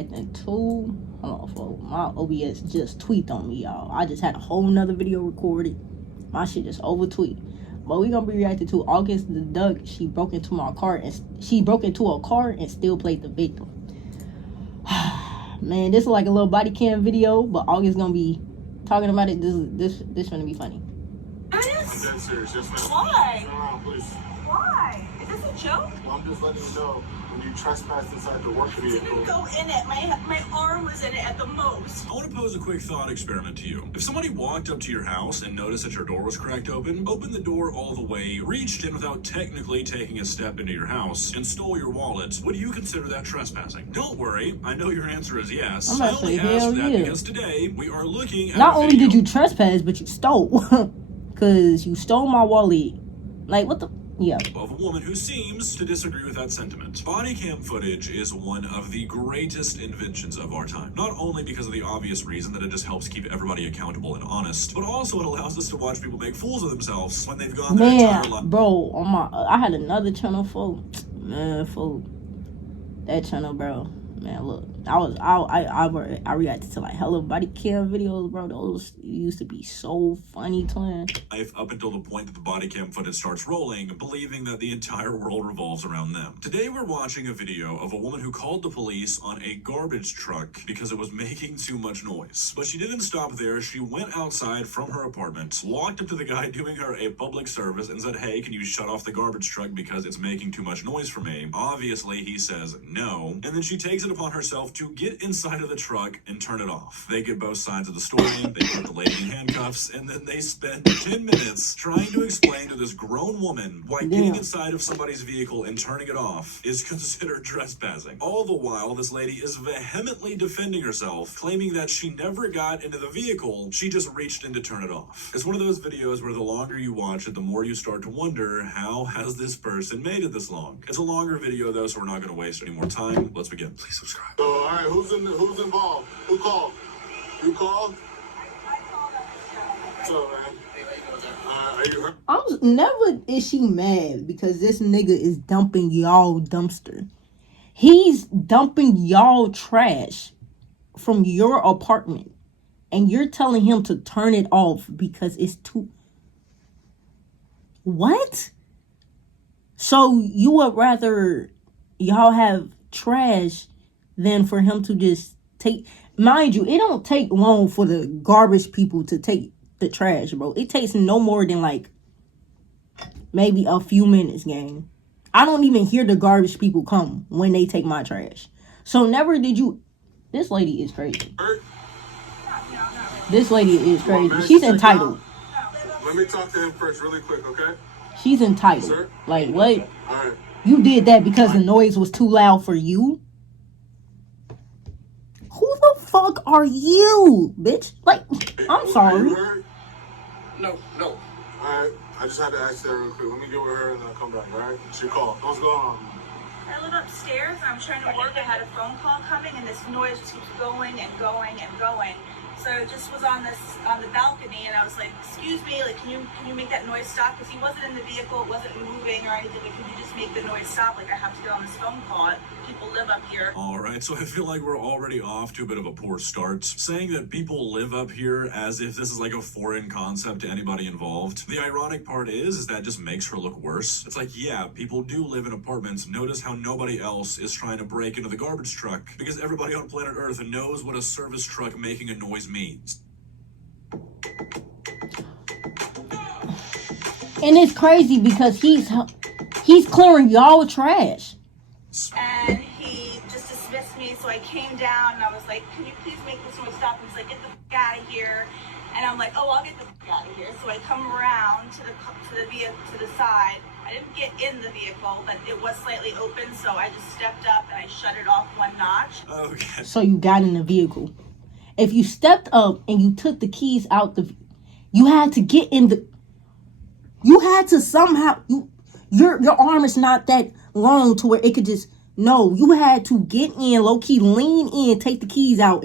reacting to. Hold on, folks. My OBS just tweaked on me, y'all. I just had a whole nother video recorded. My shit just over tweaked. But we gonna be reacting to August the Duck. She broke into my car and she broke into a car and still played the victim. Man, this is like a little body cam video, but August gonna be talking about it. This gonna be funny. I'm dead serious, yes ma'am. Why? Turn around, please. Why? Is this a joke? Well, I'm just letting you know when you trespassed inside the work vehicle. Didn't go in it. My arm was in it at the most. I want to pose a quick thought experiment to you. If somebody walked up to your house and noticed that your door was cracked open, opened the door all the way, reached in without technically taking a step into your house, and stole your wallet, would you consider that trespassing? Don't worry, I know your answer is yes. I only asked that because today we are looking at not only did you trespass, but you stole. Because you stole my wallet. Like, what the... Yeah. Of a woman who seems to disagree with that sentiment. Body cam footage is one of the greatest inventions of our time. Not only because of the obvious reason that it just helps keep everybody accountable and honest, but also it allows us to watch people make fools of themselves when they've gone their entire life. Bro, I had another channel, folks. Man, folks. That channel, bro. Man, look. I reacted to like hella body cam videos, bro. Those used to be so funny, twin. Up until the point that the body cam footage starts rolling, believing that the entire world revolves around them. Today we're watching a video of a woman who called the police on a garbage truck because it was making too much noise. But she didn't stop there. She went outside from her apartment, walked up to the guy doing her a public service and said, "Hey, can you shut off the garbage truck because it's making too much noise for me?" Obviously, he says no. And then she takes it upon herself to get inside of the truck and turn it off. They get both sides of the story. They put the lady in handcuffs, and then they spend 10 minutes trying to explain to this grown woman why getting inside of somebody's vehicle and turning it off is considered trespassing. All the while, this lady is vehemently defending herself, claiming that she never got into the vehicle, she just reached in to turn it off. It's one of those videos where the longer you watch it, the more you start to wonder, how has this person made it this long? It's a longer video though, so we're not going to waste any more time. Let's begin. Please subscribe. All right, who's involved? Who called? You called? I called up the show. So, man. Are you hurt? I was never is she mad because this nigga is dumping y'all dumpster. He's dumping y'all trash from your apartment. And you're telling him to turn it off because it's too... What? So you would rather y'all have trash than for him to just take... Mind you, it don't take long for the garbage people to take the trash, bro. It takes no more than like maybe a few minutes, gang. I don't even hear the garbage people come when they take my trash. So never did you... This lady is crazy. This lady is crazy. She's entitled. Let me talk to him first really quick, okay? She's entitled. Sir? Like, what? All right. You did that because the noise was too loud for you? Who the fuck are you, bitch? Like, I'm sorry. No. All right. I just had to ask her real quick. Let me get with her and I'll come back, all right? She called. What's going on? I live upstairs and I'm trying to work. I had a phone call coming and this noise just keeps going and going and going. So I just was on the balcony and I was like, "Excuse me, like, can you make that noise stop?" Because he wasn't in the vehicle, it wasn't moving or anything. Like, can you just make the noise stop? Like, I have to get on this phone call. People live up here. All right, so I feel like we're already off to a bit of a poor start. Saying that people live up here as if this is like a foreign concept to anybody involved. The ironic part is that just makes her look worse. It's like, yeah, people do live in apartments. Notice how nobody else is trying to break into the garbage truck because everybody on planet Earth knows what a service truck making a noise means. And it's crazy because he's clearing y'all trash. And he just dismissed me, so I came down and I was like, "Can you please make this noise stop?" And he's like, "Get the f*** out of here." And I'm like, "Oh, I'll get the f*** out of here." So I come around to the vehicle to the side. I didn't get in the vehicle, but it was slightly open, so I just stepped up and I shut it off one notch. Okay. So you got in the vehicle. If you stepped up and you took the keys out you had to get in the... You had to somehow... Your arm is not that long to where it could just... No, you had to get in, low-key, lean in, take the keys out.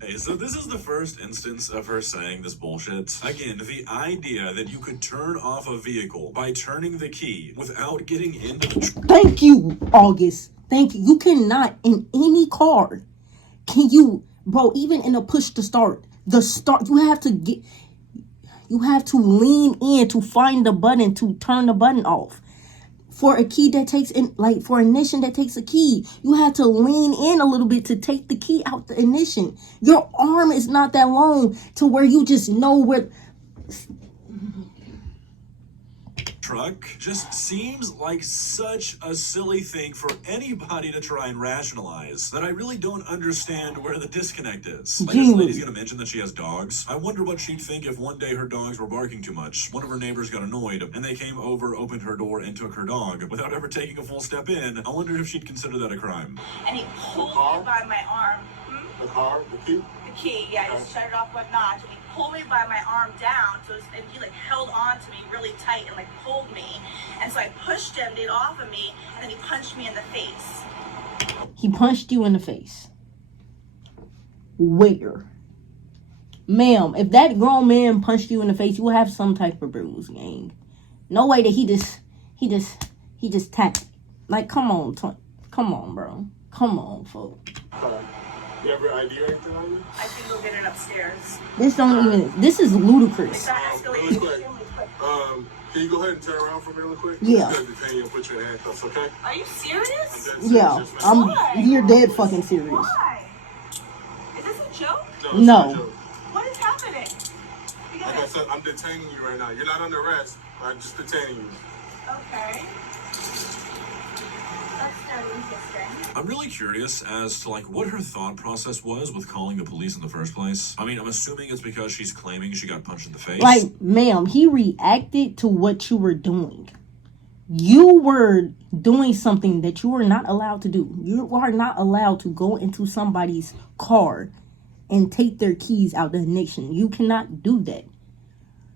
Hey, so this is the first instance of her saying this bullshit. Again, the idea that you could turn off a vehicle by turning the key without getting into the... Thank you, August. Thank you. You cannot, in any car, Can you, bro, even in a push to start, you have to lean in to find the button to turn the button off. For a key that takes for ignition that takes a key, you have to lean in a little bit to take the key out the ignition. Your arm is not that long to where you just know where. Truck just seems like such a silly thing for anybody to try and rationalize that I really don't understand where the disconnect is. Like, this lady's gonna mention that she has dogs. I wonder what she'd think if one day her dogs were barking too much. One of her neighbors got annoyed and they came over, opened her door, and took her dog without ever taking a full step in. I wonder if she'd consider that a crime. And he pulled me by my arm. The car? The key? The key, yeah, I just shut it off one notch, and he pulled me by my arm down, and he like held on to me really tight and like pulled me, and so I pushed him to get off of me, and then he punched me in the face. He punched you in the face. Where? Ma'am, if that grown man punched you in the face, you will have some type of bruise, gang. No way that he just tapped. Like, come on, bro. Come on, folks. You have your ID or anything on you? I can go get it upstairs. This is ludicrous. Really quick. Can you go ahead and turn around for me really quick? Yeah. I'm just gonna detain you and put you in handcuffs, okay? Are you serious? Yeah, you're dead fucking serious. Why? Is this a joke? No. No. It's not a joke. What is happening? Like I said, I'm detaining you right now. You're not under arrest. I'm just detaining you. Okay. That's very interesting. I'm really curious as to what her thought process was with calling the police in the first place. I mean, I'm assuming it's because she's claiming she got punched in the face. Like, ma'am, he reacted to what you were doing. You were doing something that you were not allowed to do. You are not allowed to go into somebody's car and take their keys out the ignition. You cannot do that.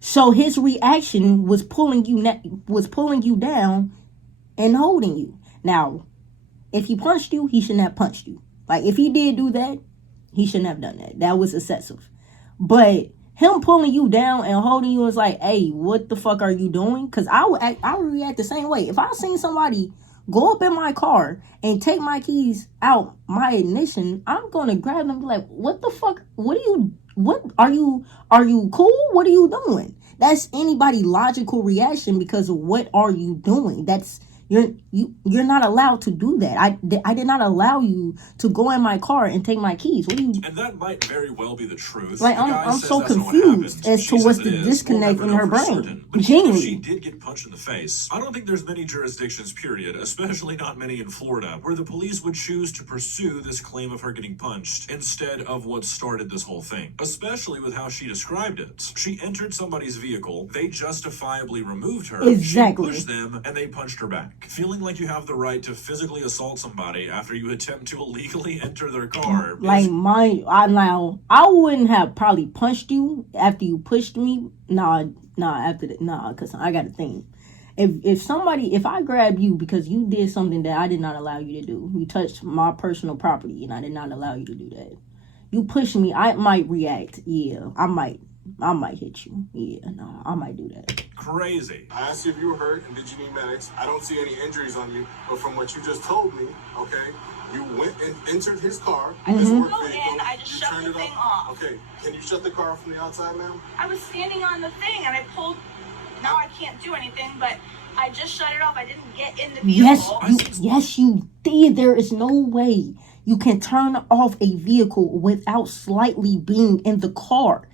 So his reaction was pulling you down and holding you. Now, if he punched you, he shouldn't have punched you. Like, if he did do that, he shouldn't have done that. That was excessive. But him pulling you down and holding you is like, hey, what the fuck are you doing? Because I would react the same way. If I seen somebody go up in my car and take my keys out my ignition, I'm going to grab them and be like, what the fuck? What are you cool? What are you doing? That's anybody's logical reaction because of what are you doing? You're not allowed to do that. I did not allow you to go in my car and take my keys. What do you? And that might very well be the truth. Like, I'm so confused as to what's the disconnect in her brain. But even if she did get punched in the face, I don't think there's many jurisdictions, period, especially not many in Florida, where the police would choose to pursue this claim of her getting punched instead of what started this whole thing. Especially with how she described it. She entered somebody's vehicle, they justifiably removed her, exactly. She pushed them, and they punched her back. Feeling like you have the right to physically assault somebody after you attempt to illegally enter their car. Like, I wouldn't have probably punched you after you pushed me. Because I got to think. If I grab you because you did something that I did not allow you to do, you touched my personal property and I did not allow you to do that. You push me, I might react. Yeah, I might hit you. Yeah, no, I might do that. Crazy. I asked you if you were hurt and did you need medics. I don't see any injuries on you, but from what you just told me, okay, you went and entered his car. I just go in, I just shut the thing off. Okay, can you shut the car off from the outside, ma'am? I was standing on the thing and I pulled. Now I can't do anything, but I just shut it off. I didn't get in the vehicle. Yes, you did. There is no way you can turn off a vehicle without slightly being in the car.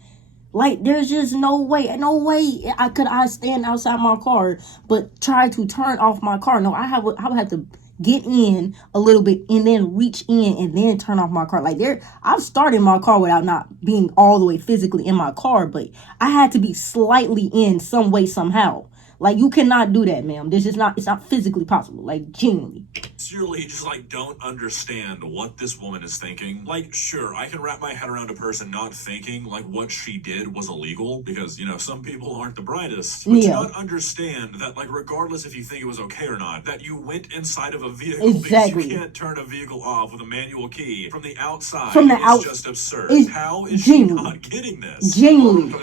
Like, there's just no way I stand outside my car but try to turn off my car. No, I would have to get in a little bit and then reach in and then turn off my car. Like, I've started my car without not being all the way physically in my car, but I had to be slightly in some way, somehow. Like, you cannot do that, ma'am. It's not physically possible. Like, genuinely. Sincerely, just don't understand what this woman is thinking. Like, sure, I can wrap my head around a person not thinking what she did was illegal because, some people aren't the brightest. But to not understand that, regardless if you think it was okay or not, that you went inside of a vehicle because you can't turn a vehicle off with a manual key from the outside is just absurd. How is she not getting this? Genuinely.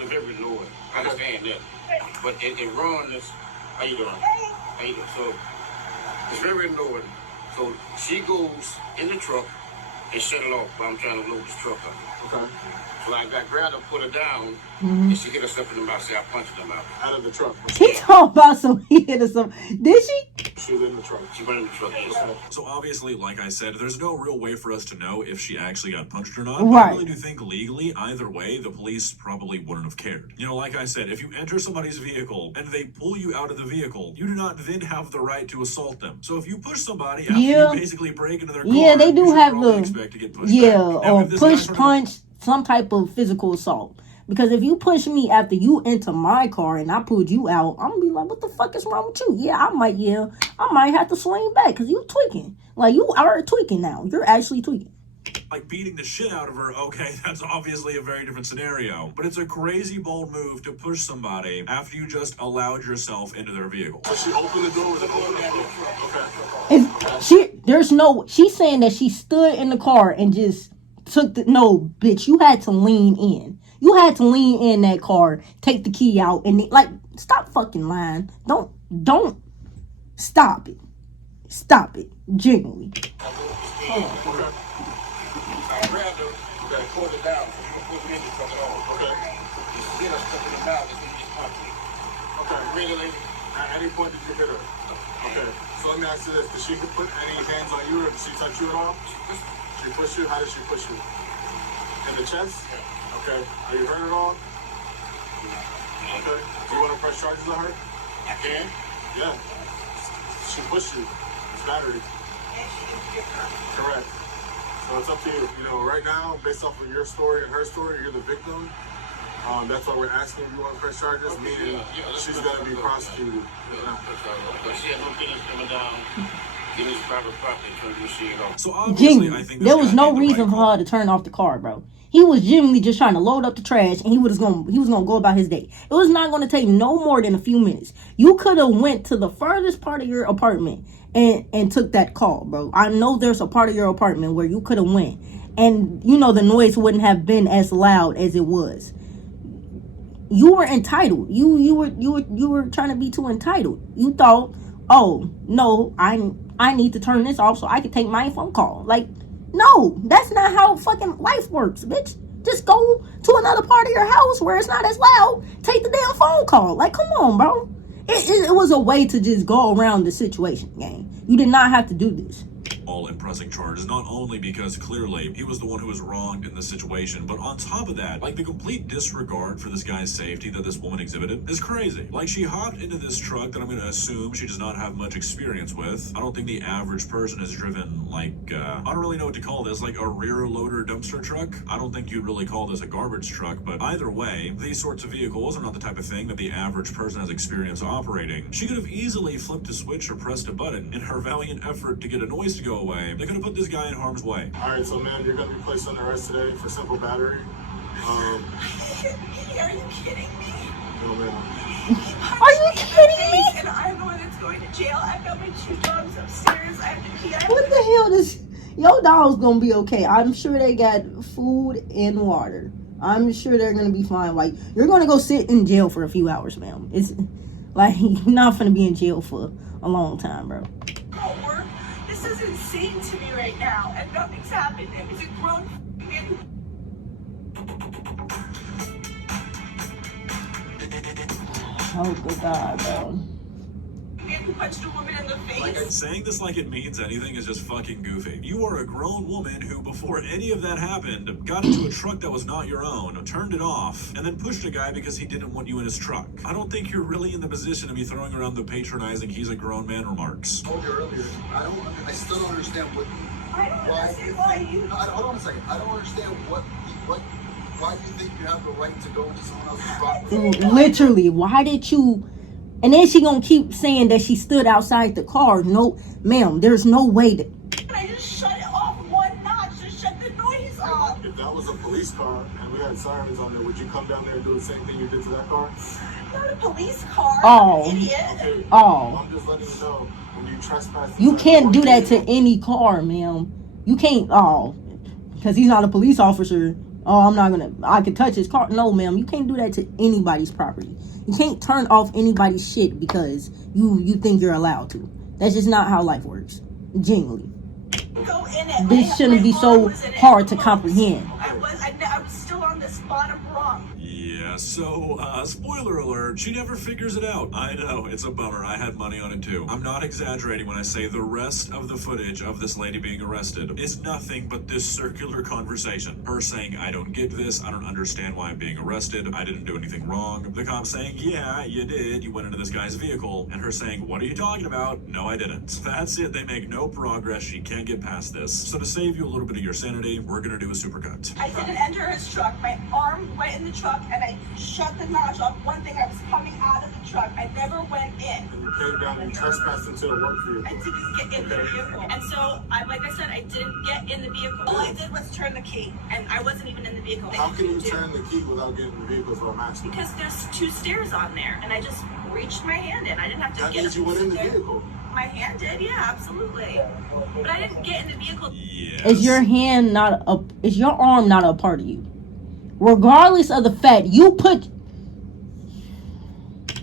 I understand that. But in rawness, how you doing? How you doing? So it's very annoying. So she goes in the truck, and shut it off while I'm trying to load this truck up. Okay. So I got grabbed her, put her down, and she hit herself in the mouth. See, I punched her mouth. Out of the truck. He talking about some hit or something. Did she? She was in the truck. She went in the truck. So obviously, like I said, there's no real way for us to know if she actually got punched or not. But Right. I really do think legally, either way, the police probably wouldn't have cared. You know, like I said, if you enter somebody's vehicle and they pull you out of the vehicle, you do not then have the right to assault them. So if you push somebody after you basically break into their car, yeah, they do you should have probably the expect to get pushed yeah, back. Now, or if this guy push, started- punch, some type of physical assault. Because if you push me after you enter my car and I pulled you out, I'm gonna be like, what the fuck is wrong with you? Yeah, I might yell. I might have to swing back because you tweaking. Like, you are tweaking now. You're actually tweaking. Like beating the shit out of her, okay, that's obviously a very different scenario. But it's a crazy bold move to push somebody after you just allowed yourself into their vehicle. So she opened the door with an open door. Okay. She's saying that she stood in the car and just took no, bitch, you had to lean in. You had to lean in that car, take the key out, and like, stop fucking lying. Don't, stop it. Stop it. Genuinely. I grabbed her, and pulled her down, put me in the truck at all. Okay. She hit her stuff in the mouth, and she just punched me. Okay. Really, lady? At any point did you hit her? Okay. So let me ask you this. Did she put any hands on you or did she touch you at all? She pushed you? How did she push you? In the chest? Okay. Are you hurt at all? Okay. Do you want to press charges on her? I can. Yeah. She pushed you. It's battery. Correct. So it's up to you. You know, right now, based off of your story and her story, you're the victim. That's why we're asking if you want to press charges, meaning she's going to be prosecuted. But she had no business coming down, getting his private property, and trying to do shit off. So obviously, I think There was no reason for her to turn off the car, bro. He was genuinely just trying to load up the trash, and he was gonna go about his day. It was not gonna take no more than a few minutes. You could have went to the furthest part of your apartment and took that call, bro. I know there's a part of your apartment where you could have went, and you know the noise wouldn't have been as loud as it was. You were entitled. You were trying to be too entitled. You thought, oh no, I need to turn this off so I can take my phone call. Like, no, that's not how fucking life works, bitch. Just go to another part of your house where it's not as loud. Take the damn phone call. Like, come on, bro. It was a way to just go around the situation, gang. You did not have to do this. All in pressing charges, not only because clearly he was the one who was wronged in this situation, but on top of that, like the complete disregard for this guy's safety that this woman exhibited is crazy. Like, she hopped into this truck that I'm going to assume she does not have much experience with. I don't think the average person has driven like, I don't really know what to call this, like a rear loader dumpster truck. I don't think you'd really call this a garbage truck, but either way, these sorts of vehicles are not the type of thing that the average person has experience operating. She could have easily flipped a switch or pressed a button in her valiant effort to get a noise to go away. They could have put this guy in harm's way. Alright, so man, you're going to be placed under arrest today for simple battery. Are you kidding me? No, man. Are you kidding me? And I'm the one that's going to jail. I've got my 2 dogs upstairs. I have to pee. What the hell does your dog's gonna be okay? I'm sure they got food and water. I'm sure they're gonna be fine. Like, you're gonna go sit in jail for a few hours, ma'am. It's like, you're not gonna be in jail for a long time, bro. This is insane to me right now, and nothing's happened. It was a grown man. Oh, good God, bro. Who punched a woman in the face. Saying this like it means anything is just fucking goofy. You are a grown woman who, before any of that happened, got into a truck that was not your own, turned it off, and then pushed a guy because he didn't want you in his truck. I don't think you're really in the position to be throwing around the patronizing he's a grown man remarks. I told you earlier, I still don't understand what. I don't understand why you. Hold on a second. I don't understand why do you think you have the right to go into someone else's property? Literally, why did you? And then she gonna keep saying that she stood outside the car. No, ma'am, there's no way that. I just shut it off one notch. Just shut the noise off. If that was a police car and we had sirens on there, would you come down there and do the same thing you did to that car? Not a police car. Oh. Idiot. Okay. Oh. I'm just letting you know when you trespass. You inside can't the do that to vehicle- any car, ma'am. You can't. Oh, because he's not a police officer. Oh, I can touch his car. No, ma'am, you can't do that to anybody's property. You can't turn off anybody's shit because you think you're allowed to. That's just not how life works. Genuinely. Go in it. this shouldn't be so hard to comprehend. I was still on this bottom rung. Yeah, so, spoiler alert, she never figures it out. I know, it's a bummer. I had money on it too. I'm not exaggerating when I say the rest of the footage of this lady being arrested is nothing but this circular conversation. Her saying, I don't get this, I don't understand why I'm being arrested, I didn't do anything wrong. The cop saying, yeah, you did, you went into this guy's vehicle. And her saying, what are you talking about? No, I didn't. That's it, they make no progress, she can't get past this. So to save you a little bit of your sanity, we're gonna do a supercut. I didn't enter his truck. My arm went in the truck and I shut the notch off. One thing, I was coming out of the truck. I never went in. And you came down and trespassed into a work vehicle. I didn't get in the vehicle. And so, like I said, I didn't get in the vehicle. All I did was turn the key, and I wasn't even in the vehicle. How can you turn the key without getting in the vehicle? Is what I'm asking. Because there's 2 stairs on there, and I just reached my hand in. I didn't have to That get means you went in the there. vehicle. My hand did, yeah, absolutely. But I didn't get in the vehicle. Yes. Is your hand not a? Is your arm not a part of you? Regardless of the fact you put.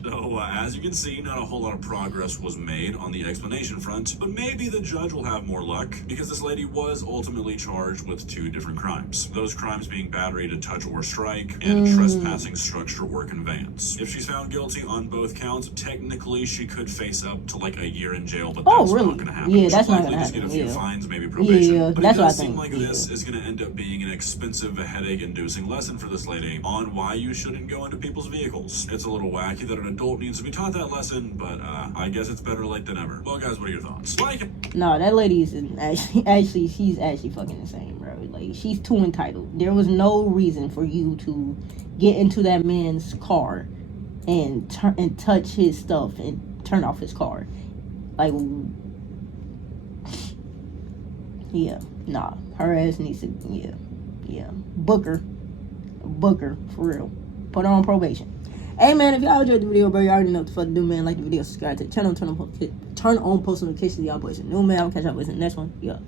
So, as you can see, not a whole lot of progress was made on the explanation front, but maybe the judge will have more luck, because this lady was ultimately charged with 2 different crimes. Those crimes being battery to touch or strike, and trespassing structure or conveyance. If she's found guilty on both counts, technically she could face up to like a year in jail, but that's really? not going to happen. Yeah, that's She'll not likely gonna just get a happen, few yeah. fines, maybe probation. Yeah, but that's it what I does seem think, like yeah. this is going to end up being an expensive, headache-inducing lesson for this lady on why you shouldn't go into people's vehicles. It's a little wacky that an adult needs to be taught that lesson, but I guess it's better late than ever. Well, guys, what are your thoughts? Like it. No, that lady is actually she's actually fucking insane, bro. Like, she's too entitled. There was no reason for you to get into that man's car and touch his stuff and turn off his car. Like, yeah, nah, her ass needs to, yeah, book her, for real. Put her on probation. Hey man, if y'all enjoyed the video, bro, you already know what the fuck to do, man. Like the video, subscribe to the channel, turn on post notifications. Y'all boys are new, man. I'll catch y'all boys in the next one. Yeah.